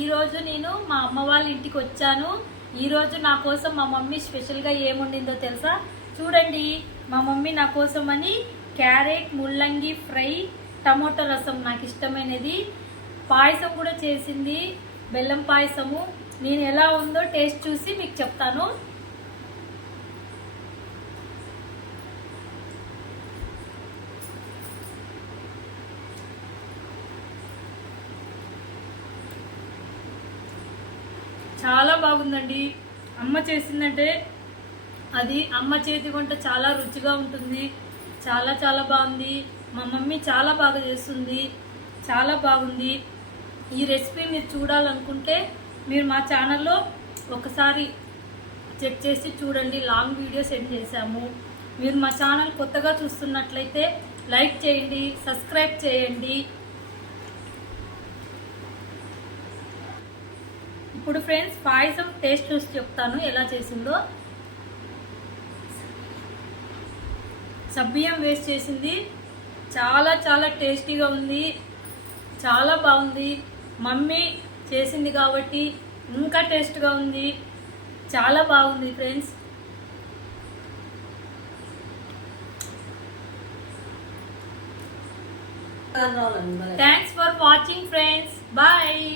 ఈ రోజు నేను మా అమ్మ వాళ్ళ ఇంటికి వచ్చాను. ఈ రోజు నా కోసం మా మమ్మీ స్పెషల్గా ఏముండిందో తెలుసా? చూడండి, మా మమ్మీ నా కోసం అని క్యారెట్ ముల్లంగి ఫ్రై, టమోటా రసం నాకు ఇష్టమైనది, పాయసం కూడా చేసింది, బెల్లం పాయసము. నేను ఎలా ఉందో టేస్ట్ చూసి మీకు చెప్తాను. చాలా బాగుందండి. అమ్మ చేసిందంటే అది అమ్మ చేతి వంట చాలా రుచిగా ఉంటుంది. చాలా చాలా బాగుంది. మా మమ్మీ చాలా బాగా చేస్తుంది. చాలా బాగుంది. ఈ రెసిపీ మీరు చూడాలనుకుంటే మీరు మా ఛానల్లో ఒకసారి చెక్ చేసి చూడండి. లాంగ్ వీడియో సెండ్ చేశాము. మీరు మా ఛానల్ కొత్తగా చూస్తున్నట్లయితే లైక్ చేయండి, సబ్స్క్రైబ్ చేయండి. ఇప్పుడు ఫ్రెండ్స్ పాయసం టేస్ట్ చూసి చెప్తాను ఎలా చేసిందో. సబ్బియ్యం వేస్ట్ చేసింది. చాలా చాలా టేస్టీగా ఉంది. చాలా బాగుంది. మమ్మీ చేసింది కాబట్టి ఇంకా టేస్ట్గా ఉంది. చాలా బాగుంది friends. Thanks for watching friends. Bye.